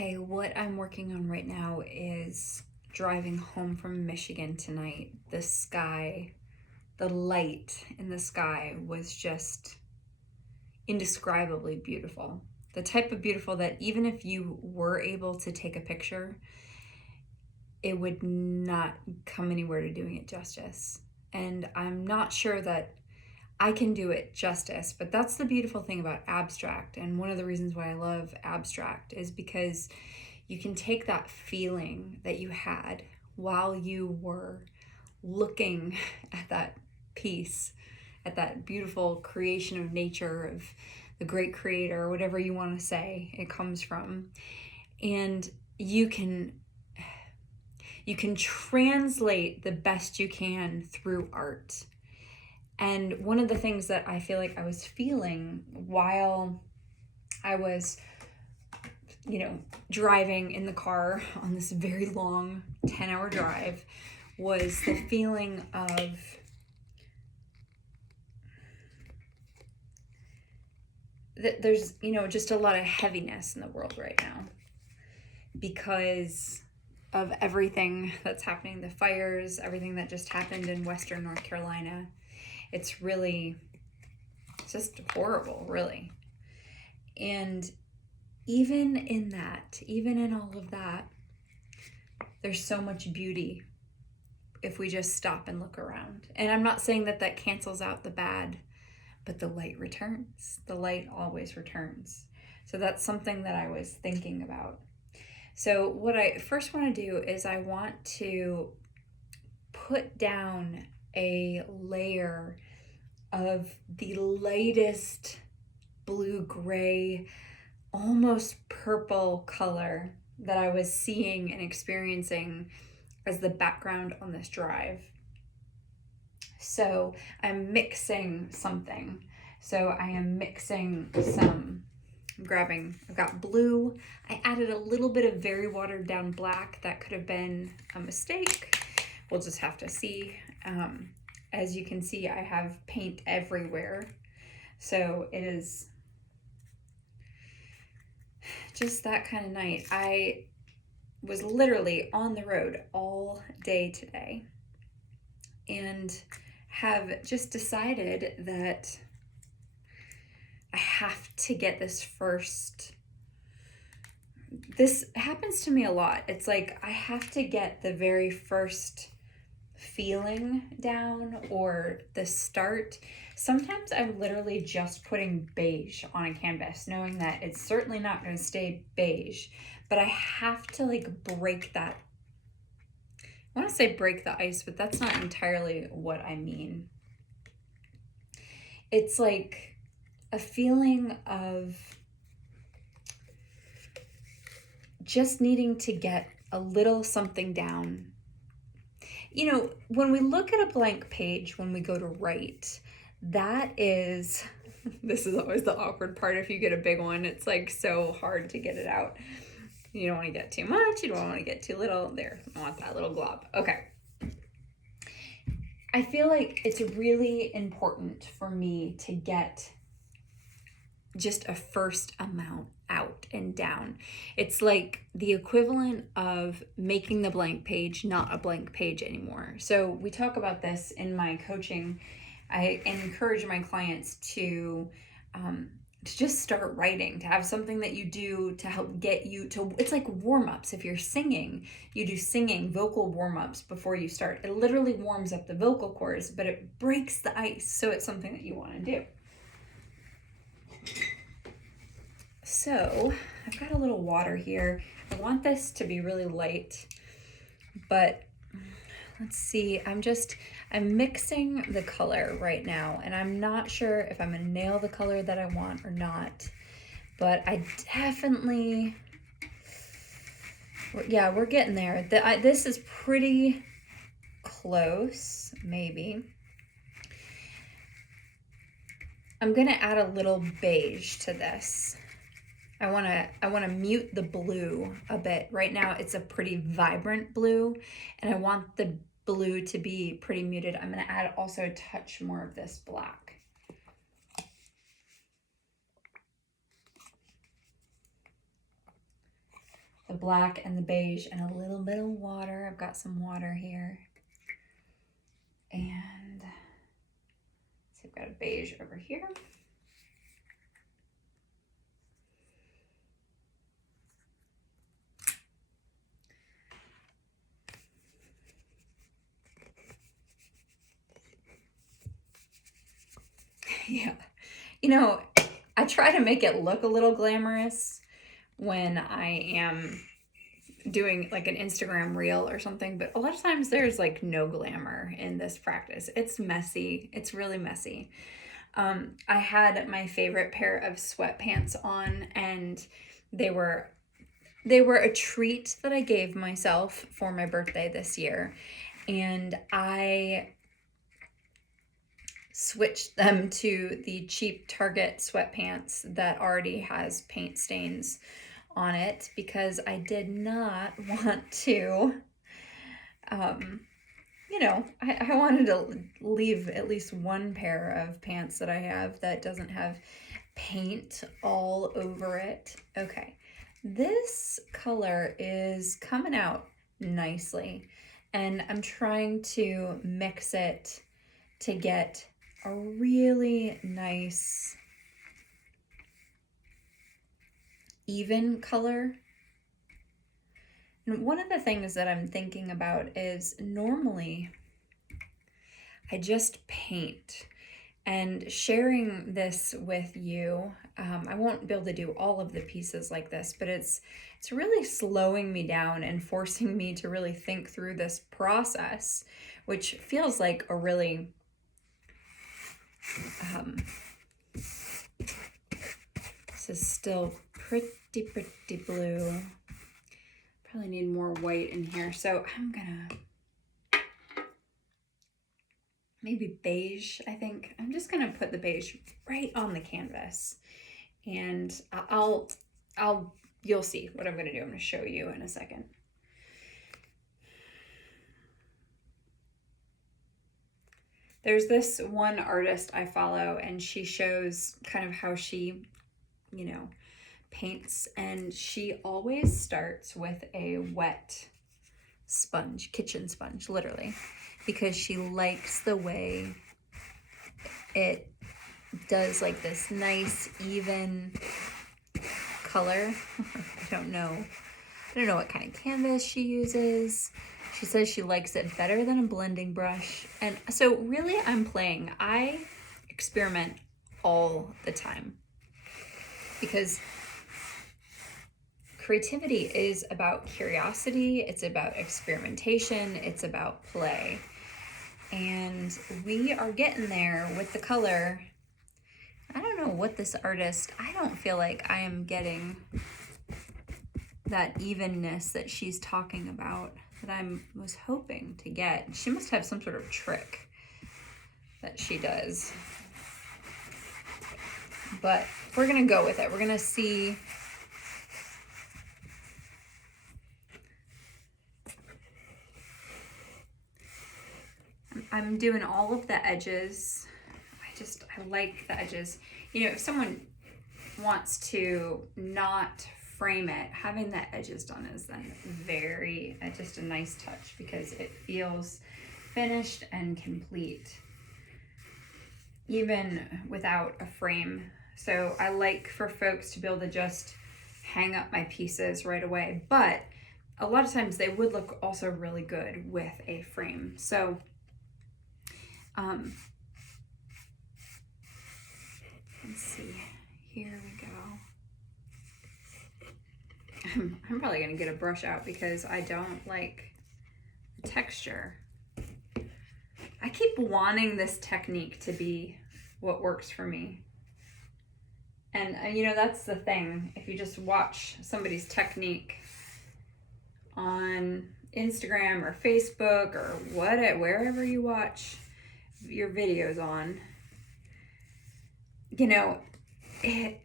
Okay, what I'm working on right now is driving home from Michigan tonight. The sky, the light in the sky was just indescribably beautiful. The type of beautiful that even if you were able to take a picture, it would not come anywhere to doing it justice. And I'm not sure that I can do it justice, but that's the beautiful thing about abstract. And one of the reasons why I love abstract is because you can take that feeling that you had while you were looking at that piece, at that beautiful creation of nature, of the great creator, whatever you want to say it comes from. And you can translate the best you can through art. And one of the things that I feel like I was feeling while I was, driving in the car on this very long 10-hour drive was the feeling of that there's, just a lot of heaviness in the world right now because of everything that's happening, the fires, everything that just happened in Western North Carolina. It's just horrible, really. And even in all of that, there's so much beauty if we just stop and look around. And I'm not saying that cancels out the bad, but the light returns. The light always returns. So that's something that I was thinking about. So what I first want to do is I want to put down a layer of the lightest blue-gray, almost purple color that I was seeing and experiencing as the background on this drive. So I'm mixing something. So I am mixing I've got blue. I added a little bit of very watered down black. That could have been a mistake. We'll just have to see. As you can see, I have paint everywhere. So it is just that kind of night. I was literally on the road all day today and have just decided that I have to get this first. This happens to me a lot. It's like I have to get the very first feeling down or the start. Sometimes I'm literally just putting beige on a canvas, knowing that it's certainly not going to stay beige, but I have to break that. I want to say break the ice, but that's not entirely what I mean. It's like a feeling of just needing to get a little something down. When we look at a blank page, when we go to write, this is always the awkward part. If you get a big one, it's so hard to get it out. You don't want to get too much. You don't want to get too little. There, I want that little glob. Okay. I feel like it's really important for me to get just a first amount out and down. It's like the equivalent of making the blank page not a blank page anymore. So we talk about this in my coaching. I encourage my clients to just start writing, to have something that you do to help get you to, it's like warm-ups. If you're singing, you do singing vocal warm-ups before you start. It literally warms up the vocal cords, but it breaks the ice. So it's something that you want to do. So I've got a little water here. I want this to be really light, but let's see. I'm mixing the color right now, and I'm not sure if I'm gonna nail the color that I want or not, but I definitely, yeah, we're getting there. This is pretty close, maybe. I'm gonna add a little beige to this. I wanna mute the blue a bit. Right now it's a pretty vibrant blue, and I want the blue to be pretty muted. I'm gonna add also a touch more of this black. the black and the beige and a little bit of water. I've got some water here. And so I've got a beige over here. Yeah, you know, I try to make it look a little glamorous when I am doing like an Instagram reel or something, but a lot of times there's like no glamour in this practice. It's messy. It's really messy. I had my favorite pair of sweatpants on, and they were a treat that I gave myself for my birthday this year, and I switched them to the cheap Target sweatpants that already has paint stains on it because I did not want to, you know, I wanted to leave at least one pair of pants that I have that doesn't have paint all over it. Okay, this color is coming out nicely, and I'm trying to mix it to get a really nice even color. And one of the things that I'm thinking about is normally I just paint, and sharing this with you, I won't be able to do all of the pieces like this, but it's really slowing me down and forcing me to really think through this process, which feels like a really this is still pretty blue. Probably need more white in here, so I'm gonna maybe beige. I think I'm just gonna put the beige right on the canvas, and you'll see what I'm gonna do. I'm gonna show you in a second. There's this one artist I follow, and she shows kind of how she, you know, paints, and she always starts with a wet sponge, kitchen sponge, literally, because she likes the way it does like this nice even color. I don't know what kind of canvas she uses. She says she likes it better than a blending brush. And so really I experiment all the time, because creativity is about curiosity, it's about experimentation, it's about play. And we are getting there with the color. I don't know what this artist, I don't feel like I am getting that evenness that she's talking about, that I was hoping to get. She must have some sort of trick that she does. But we're gonna go with it. We're gonna see. I'm doing all of the edges. I like the edges. You know, if someone wants to not frame it, having the edges done is then just a nice touch, because it feels finished and complete even without a frame. So I like for folks to be able to just hang up my pieces right away, but a lot of times they would look also really good with a frame. So let's see, here we go. I'm probably gonna get a brush out because I don't like the texture. I keep wanting this technique to be what works for me. And you know, that's the thing. If you just watch somebody's technique on Instagram or Facebook or wherever you watch your videos on, you know, it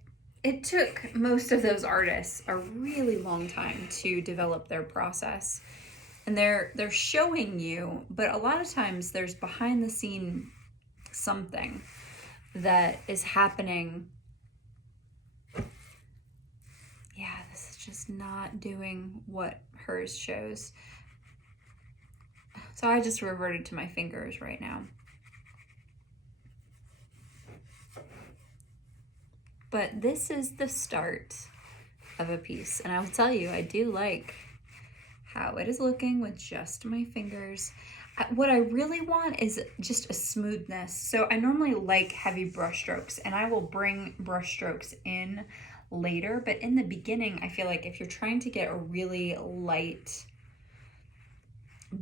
took most of those artists a really long time to develop their process. And they're showing you, but a lot of times there's behind the scene something that is happening. Yeah, this is just not doing what hers shows. So I just reverted to my fingers right now. But this is the start of a piece. And I will tell you, I do like how it is looking with just my fingers. What I really want is just a smoothness. So I normally like heavy brush strokes, and I will bring brush strokes in later. But in the beginning, I feel like if you're trying to get a really light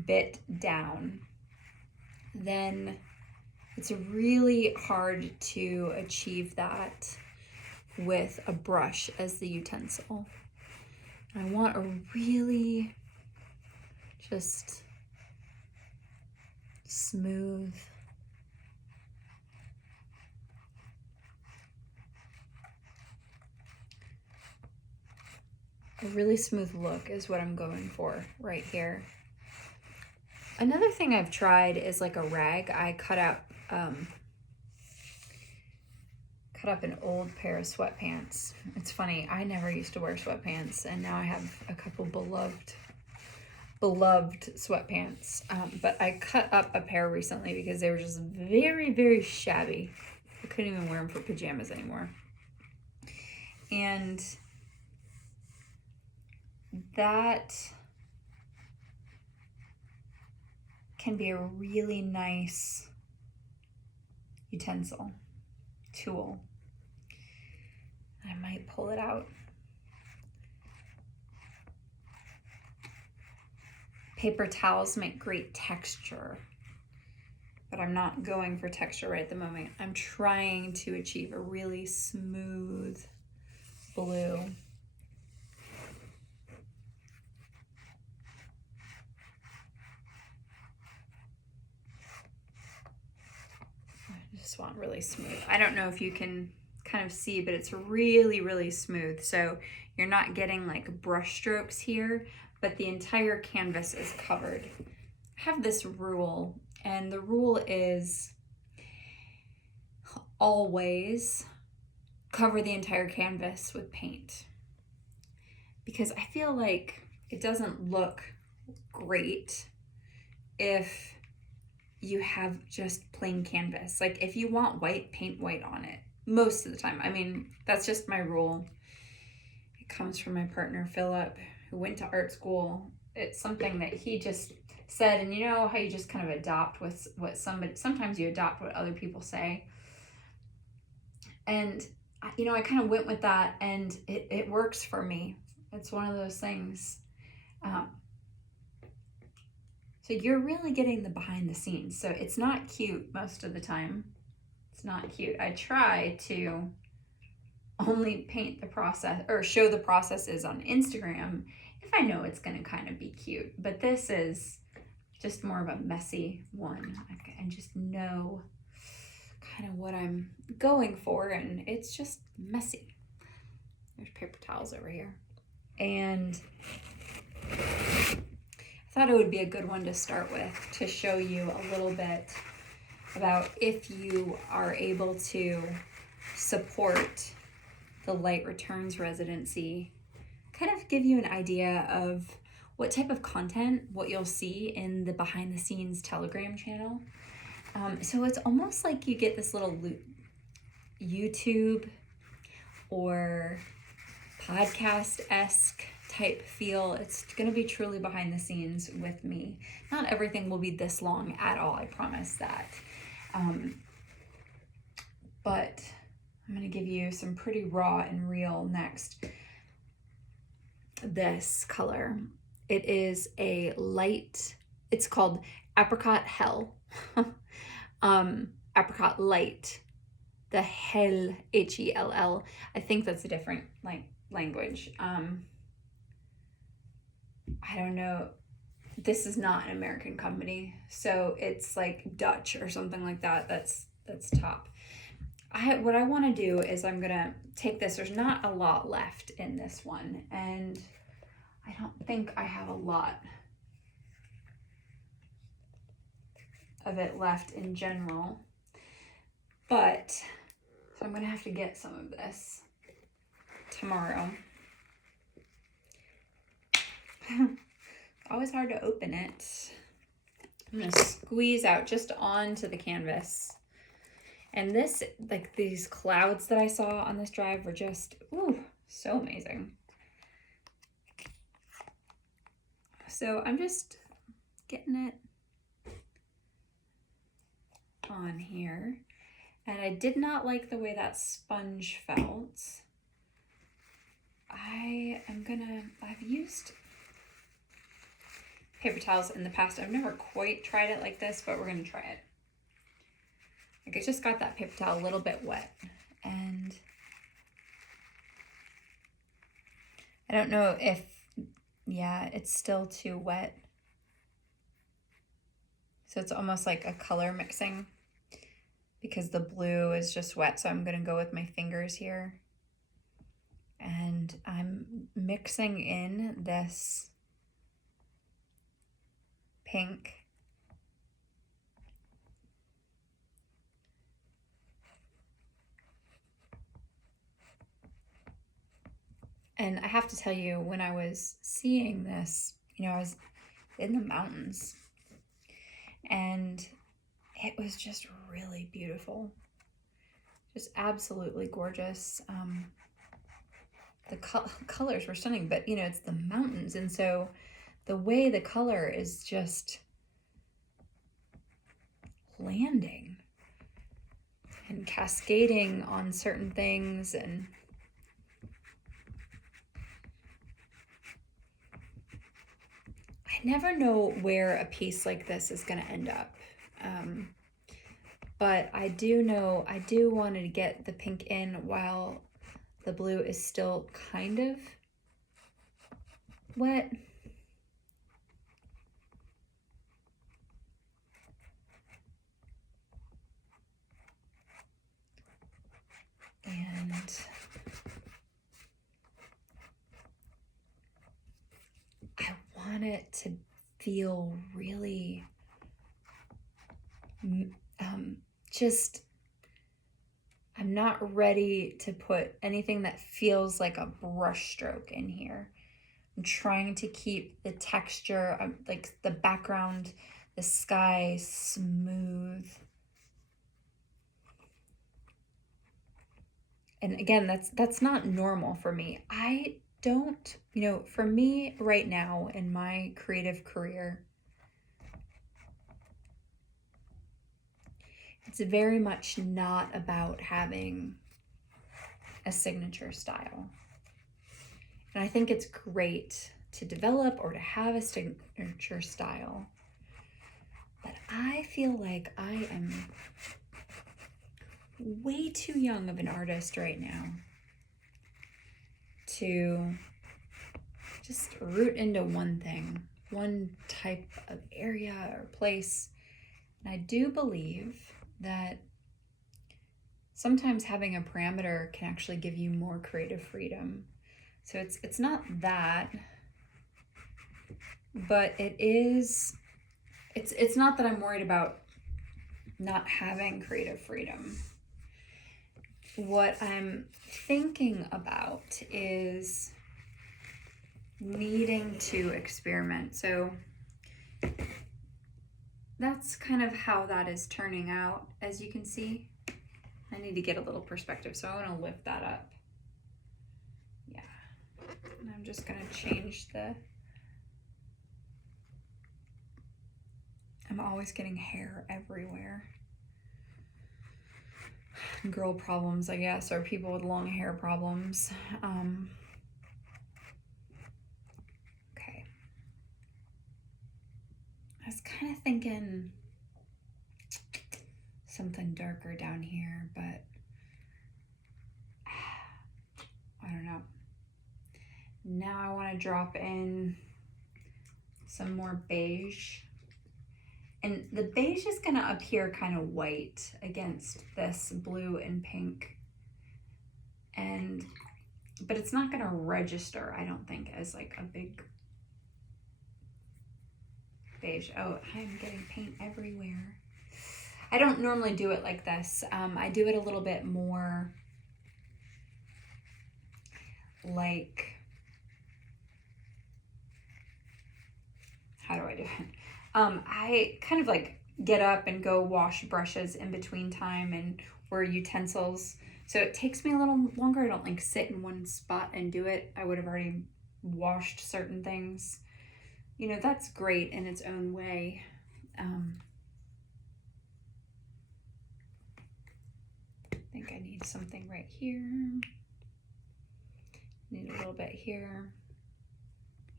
bit down, then it's really hard to achieve that with a brush as the utensil. I want a really just smooth, a really smooth look is what I'm going for right here. Another thing I've tried is like a rag. I cut up an old pair of sweatpants. It's funny, I never used to wear sweatpants, and now I have a couple beloved sweatpants. But I cut up a pair recently because they were just very, very shabby. I couldn't even wear them for pajamas anymore. And that can be a really nice utensil, tool. I might pull it out. Paper towels make great texture, but I'm not going for texture right at the moment. I'm trying to achieve a really smooth blue. I just want really smooth. I don't know if you can kind of see, but it's really, really smooth. So you're not getting like brush strokes here, but the entire canvas is covered. I have this rule, and the rule is always cover the entire canvas with paint, because I feel like it doesn't look great if you have just plain canvas. Like if you want white, paint white on it most of the time. I mean, that's just my rule. It comes from my partner, Philip, who went to art school. It's something that he just said, and you know how you just kind of adopt with what sometimes you adopt what other people say. And, you know, I kind of went with that, and it works for me. It's one of those things. So you're really getting the behind the scenes. So it's not cute most of the time. It's not cute. I try to only paint the process or show the processes on Instagram if I know it's going to kind of be cute. But this is just more of a messy one. I just know kind of what I'm going for, and it's just messy. There's paper towels over here. And I thought it would be a good one to start with to show you a little bit about if you are able to support the Light Returns residency, kind of give you an idea of what type of content, what you'll see in the behind the scenes Telegram channel. So it's almost like you get this little YouTube or podcast-esque type feel. It's going to be truly behind the scenes with me. Not everything will be this long at all, I promise that. But I'm going to give you some pretty raw and real next. This color, it is a light, it's called Apricot Hell. Apricot Light, the Hell, Hell. I think that's a different language. I don't know. This is not an American company, so it's like Dutch or something like that. That's top. What I want to do is I'm gonna take this. There's not a lot left in this one, and I don't think I have a lot of it left in general, but so I'm gonna have to get some of this tomorrow. Always hard to open it. I'm gonna squeeze out just onto the canvas. And this, like these clouds that I saw on this drive were just, ooh, so amazing. So I'm just getting it on here. And I did not like the way that sponge felt. I've used paper towels in the past. I've never quite tried it like this, but we're gonna try it. Like, I just got that paper towel a little bit wet, and I don't know if, yeah, it's still too wet. So it's almost like a color mixing because the blue is just wet. So I'm gonna go with my fingers here. And I'm mixing in this pink. And I have to tell you, when I was seeing this, you know, I was in the mountains and it was just really beautiful. Just absolutely gorgeous. The colors were stunning, but you know, it's the mountains. And so the way the color is just landing and cascading on certain things, and I never know where a piece like this is going to end up. But I do know I do want to get the pink in while the blue is still kind of wet. And I want it to feel really just, I'm not ready to put anything that feels like a brush stroke in here. I'm trying to keep the texture, like the background, the sky smooth. And again, that's not normal for me. I don't, you know, for me right now in my creative career, it's very much not about having a signature style. And I think it's great to develop or to have a signature style. But I feel like I am way too young of an artist right now to just root into one thing, one type of area or place. And I do believe that sometimes having a parameter can actually give you more creative freedom. So it's not that, but it is, it's not that I'm worried about not having creative freedom. What I'm thinking about is needing to experiment. So that's kind of how that is turning out. As you can see, I need to get a little perspective, so I want to lift that up. Yeah, and I'm just going to change I'm always getting hair everywhere. Girl problems, I guess, or people with long hair problems. Okay. I was kind of thinking something darker down here, but I don't know. Now I want to drop in some more beige. And the beige is going to appear kind of white against this blue and pink. But it's not going to register, I don't think, as like a big beige. Oh, I'm getting paint everywhere. I don't normally do it like this. I do it a little bit more like how do I do it? I kind of like get up and go wash brushes in between time and or utensils. So it takes me a little longer. I don't like sit in one spot and do it. I would have already washed certain things. You know, that's great in its own way. I think I need something right here. Need a little bit here,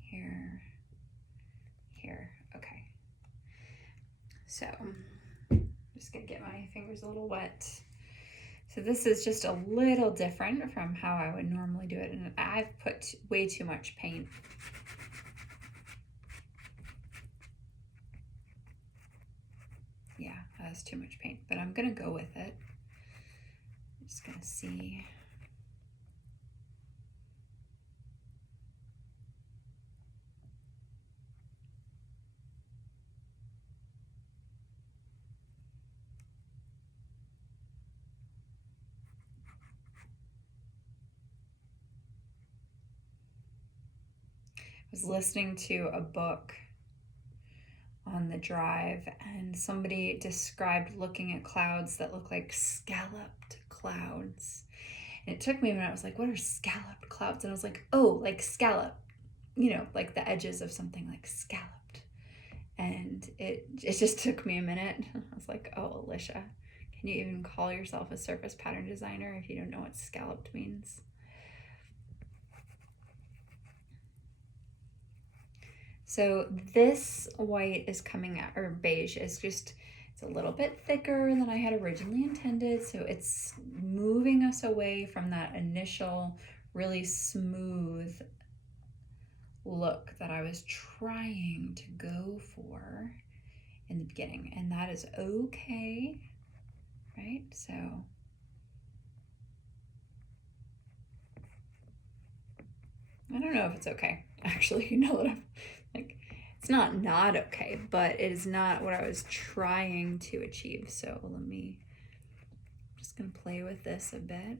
here, here. Okay. So I'm just gonna get my fingers a little wet. So this is just a little different from how I would normally do it, and I've put way too much paint. Yeah, that's too much paint, but I'm gonna go with it. I'm just gonna see. I was listening to a book on the drive, and somebody described looking at clouds that look like scalloped clouds. And it took me a minute. I was like, what are scalloped clouds? And I was like, oh, like scallop, you know, like the edges of something like scalloped. And it just took me a minute. I was like, oh, Alicia, can you even call yourself a surface pattern designer if you don't know what scalloped means? So this white is coming out, or beige is just, it's a little bit thicker than I had originally intended. So it's moving us away from that initial really smooth look that I was trying to go for in the beginning. And that is okay, right? So I don't know if it's okay. Actually, you know what I'm like, it's not okay, but it is not what I was trying to achieve. So I'm just gonna play with this a bit.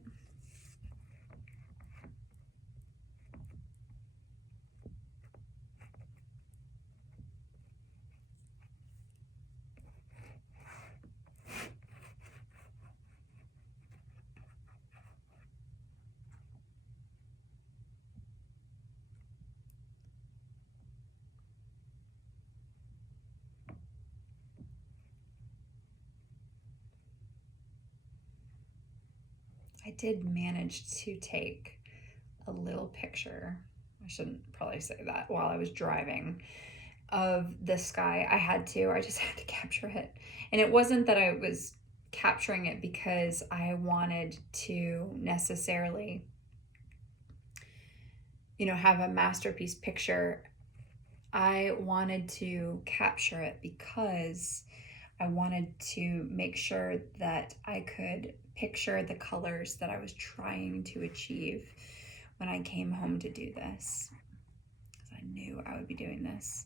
I did manage to take a little picture. I shouldn't probably say that while I was driving of the sky. I just had to capture it. And it wasn't that I was capturing it because I wanted to necessarily, you know, have a masterpiece picture. I wanted to capture it because I wanted to make sure that I could picture the colors that I was trying to achieve when I came home to do this, because I knew I would be doing this.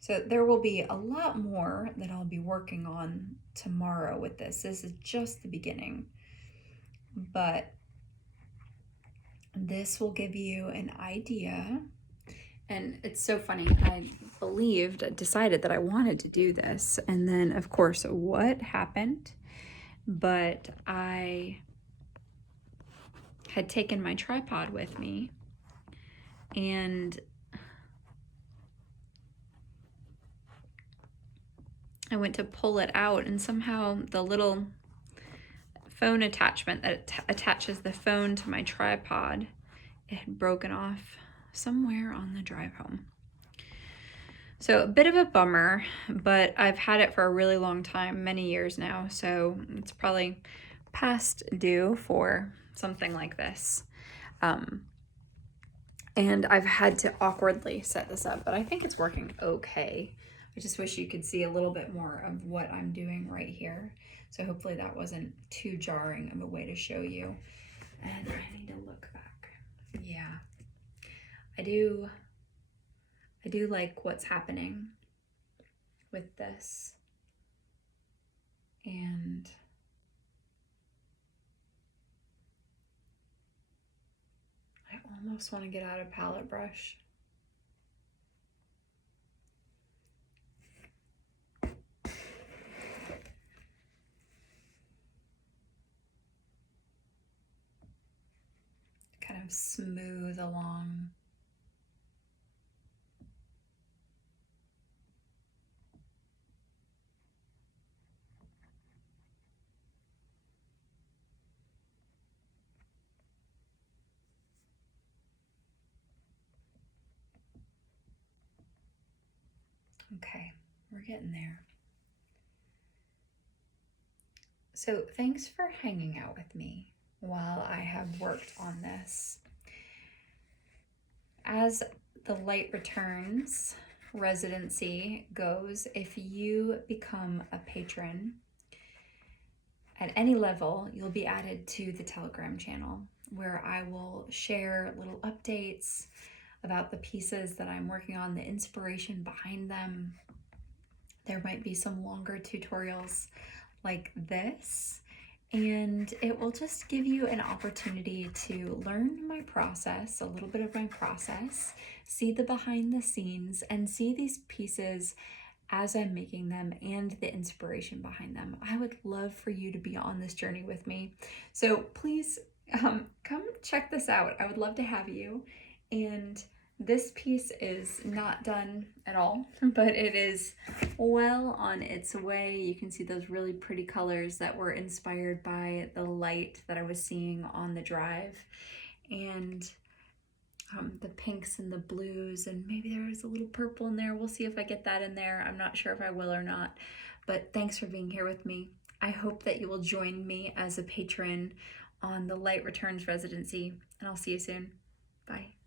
So there will be a lot more that I'll be working on tomorrow with this. This is just the beginning, but this will give you an idea. And it's so funny, I decided that I wanted to do this, and then of course what happened, but I had taken my tripod with me, and I went to pull it out, and somehow the little phone attachment that attaches the phone to my tripod, it had broken off somewhere on the drive home. So a bit of a bummer, but I've had it for a really long time, many years now, so it's probably past due for something like this. And I've had to awkwardly set this up, but I think it's working okay. I just wish you could see a little bit more of what I'm doing right here. So hopefully that wasn't too jarring of a way to show you. And I need to look back. Yeah, I do like what's happening with this. And I almost want to get out a palette brush. of smooth along. Okay, we're getting there. So thanks for hanging out with me while I have worked on this. As the light returns residency goes, if you become a patron at any level, you'll be added to the Telegram channel where I will share little updates about the pieces that I'm working on, the inspiration behind them. There might be some longer tutorials like this, and it will just give you an opportunity to learn my process, a little bit of my process, see the behind the scenes, and see these pieces as I'm making them and the inspiration behind them. I would love for you to be on this journey with me. So please come check this out. I would love to have you. And this piece is not done at all, but it is well on its way. You can see those really pretty colors that were inspired by the light that I was seeing on the drive. And the pinks and the blues, and maybe there is a little purple in there. We'll see if I get that in there. I'm not sure if I will or not, but thanks for being here with me. I hope that you will join me as a patron on the Light Returns Residency, and I'll see you soon. Bye.